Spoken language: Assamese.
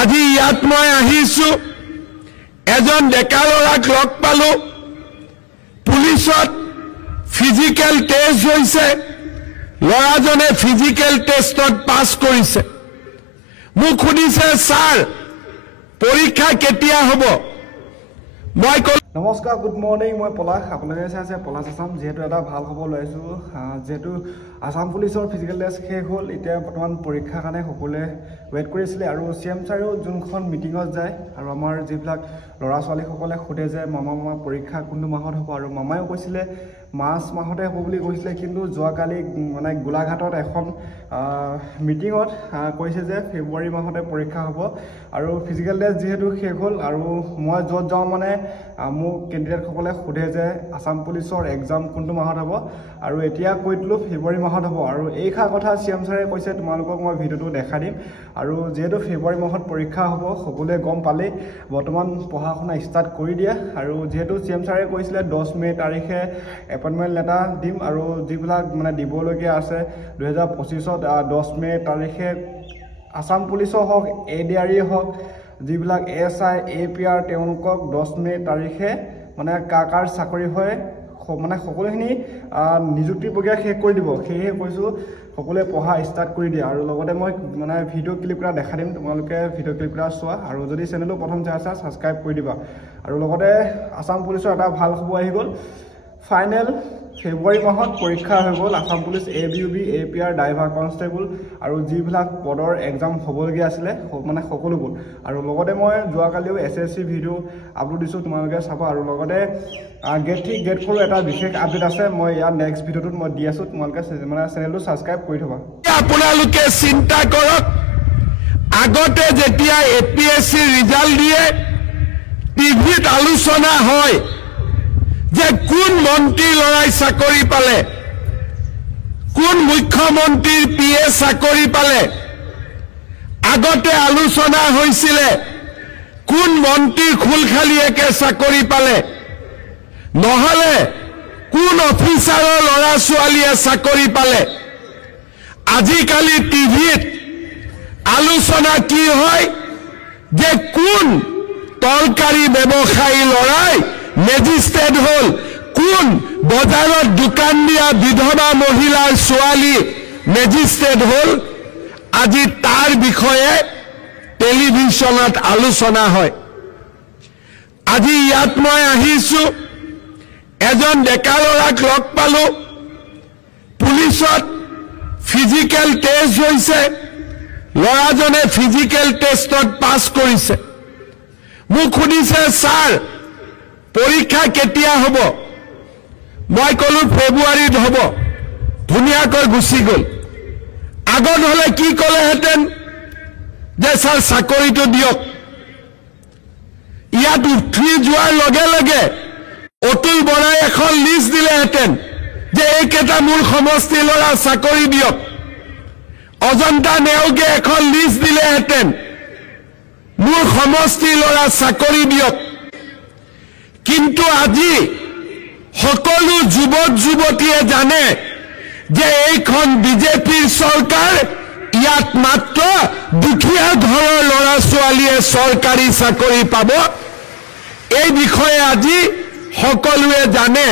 আজি ইয়াত মই আহিছো এজন ডেকা লৰাক লগ পালো পুলিচত ফিজিক্যাল টেষ্ট হৈছে লৰাজনে ফিজিক্যাল টেষ্টত পাস কৰিছে মোক খুদিছে স্যাৰ পৰীক্ষা কেতিয়া হ'ব মই নমস্কাৰ গুড মৰ্নিং মই পলাশ আপোনালোকে চাইছে পলাশ আসাম যেহেতু এটা ভাল খবৰ লৈছো যেহেতু আসাম পুলিচৰ ফিজিক্যাল টেষ্ট শেষ হ'ল এতিয়া বৰ্তমান পৰীক্ষাৰ কাৰণে সকলোৱে ৱেট কৰি আছিল আৰু সিএম ছাৰেও যোনখন মিটিঙত যায় আৰু আমাৰ যিবিলাক ল'ৰা ছোৱালীসকলে সোধে যে মামা পৰীক্ষা কোনটো মাহত হ'ব আৰু মামায়ো কৈছিলে মাৰ্চ মাহতে হ'ব বুলি কৈছিলে কিন্তু যোৱাকালি মানে গোলাঘাটত এখন মিটিঙত কৈছে যে ফেব্ৰুৱাৰী মাহতে পৰীক্ষা হ'ব আৰু ফিজিক্যাল টেষ্ট যেহেতু শেষ হ'ল আৰু মই য'ত যাওঁ মানে মোক কেণ্ডিডেটসকলে সোধে যে আসাম পুলিচৰ এক্সাম কোনটো মাহত হ'ব আৰু এতিয়া কৈ দিলোঁ ফেব্ৰুৱাৰী মাহত হ'ব আৰু এইষাৰ কথা সিএম ছাৰে কৈছে তোমালোকক মই ভিডিঅ'টো দেখাই দিম আৰু যেহেতু ফেব্ৰুৱাৰী মাহত পৰীক্ষা হ'ব সকলোৱে গম পালেই বৰ্তমান পঢ়া শুনা ষ্টাৰ্ট কৰি দিয়ে আৰু যেহেতু সিএম ছাৰে কৈছিলে 10 মে তাৰিখে এপইণ্টমেণ্ট লেটাৰ দিম আৰু যিবিলাক মানে দিবলগীয়া আছে 2025ত 10 মে তাৰিখে আসাম পুলিচৰ হওক এডিআৰই হওক যিবিলাক এছআই এপিআৰ তেওঁলোকক 10 মে তাৰিখে মানে কাৰ চাকৰি হয় মানে সকলোখিনি নিযুক্তি প্ৰক্ৰিয়া শেষ কৰি দিব সেয়ে কৈছোঁ সকলোৱে পঢ়া ষ্টাৰ্ট কৰি দিয়ে আৰু লগতে মই মানে ভিডিঅ' ক্লিপ এটা দেখাই দিম তোমালোকে ভিডিঅ' ক্লিপ এটা চোৱা আৰু যদি চেনেলটো প্ৰথম চাই আছা ছাবস্ক্ৰাইব কৰি দিবা আৰু লগতে আসাম পুলিচৰ এটা ভাল খবৰ আহি গ'ল ফাইনেল ফেব্ৰুৱাৰী মাহত পৰীক্ষা হৈ গ'ল Assam police AB UB APR driver constable আৰু যিবিলাক পদৰ এক্সাম হ'বলগীয়া আছিলে মানে সকলোবোৰ আৰু লগতে মই যোৱাকালিও এছএছচি ভিডিঅ' আপলোড দিছোঁ তোমালোকে চাবা আৰু লগতে গেট 3 গেট 4 এটা বিশেষ আপডেট আছে মই ইয়াৰ নেক্সট ভিডিঅ'টোত মই দি আছোঁ তোমালোকে মানে চেনেলটো ছাবস্ক্ৰাইব কৰি থবা আপোনালোকে চিন্তা কৰক আগতে যেতিয়া এপিএসসি ৰিজাল্ট দিয়ে টিভিত আলোচনা হয় যে কোন মন্ত্ৰী লৰাই চাকৰি পালে কোন মুখ্যমন্ত্ৰীৰ পিএ চাকৰি পালে আগতে আলোচনা হৈছিল কোন মন্ত্ৰীৰ খুলখালিয়েকে চাকৰি পালে নহলে কোন অফিচাৰৰ লৰা ছোৱালীয়ে চাকৰি পালে আজিকালি টিভিত আলোচনা কি হয় যে কোন তৰকাৰী ব্যৱসায়ী লৰাই মেজিষ্ট্ৰেট হল কোন বজাৰত দোকান দিয়া বিধৱা মহিলাৰ ছোৱালী মেজিষ্ট্ৰেট হল আজি তাৰ বিষয়ে টেলিভিছনত আলোচনা হয় আজি ইয়াত মই আহিছো এজন ডেকা লৰাক লগ পালো পুলিচত ফিজিক্যাল টেষ্ট হৈছে লৰাজনে ফিজিক্যাল টেষ্টত পাস কৰিছে মোক খুদিছে স্যাৰ পৰীক্ষা কেতিয়া হ'ব মই কলো ফেব্ৰুৱাৰীত হ'ব ধুনীয়াকৈ গুছি গ'ল আগত হলে কি কলেহেঁতেন যে স্যাৰ চাকৰিটো দিয়ক ইয়াত উঠি যোৱাৰ লগে লগে অতুল বৰাই এখন লিষ্ট দিলেহেঁতেন যে এইকেইটা মোৰ সমষ্টি ল'ৰা চাকৰি দিয়ক অজন্তা নেওগে এখন লিষ্ট দিলেহেঁতেন মোৰ সমষ্টি ল'ৰা চাকৰি দিয়ক কিন্তু আজি সকলো যুৱক যুৱতীয়ে জানে যে এইখন বিজেপিৰ চৰকাৰ ইয়াত মাত্ৰ দুখীয়া ঘৰৰ ল'ৰা ছোৱালীয়ে চৰকাৰী চাকৰি পাব এই বিষয়ে আজি সকলোৱে জানে